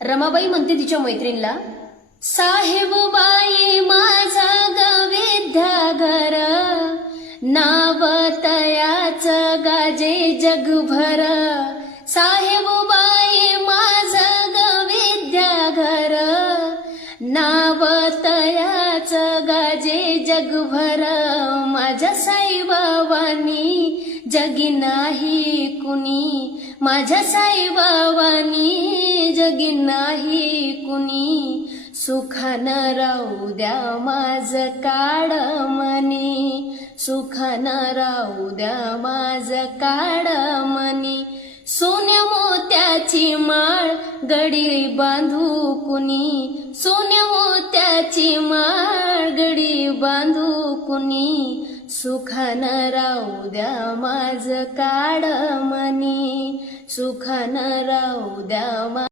रमाबाई म्हणते तिच्या मैत्रिणीला, साहेब बाई माझा गविद्या घर, नाव तयाच गाजे जगभर. साहेब बाई माझं गविद्या घर, नाव तयाच गाजे जगभर. माझ्या साईबाबांनी जगी नाही कुणी, माझ्या साईबाबांनी जगी नाही कुणी. सुखानं राहू द्या माझं काळ मनी, सुखानं राहू द्या माझं काळ मनी. सोन्या मोत्याची माळ गडी बांधू कुणी, सोन्या मोत्याची माळ गडी बांधू कुणी. सुखानं राहू द्या माझं काळ मनी, सुखानं राहू द्या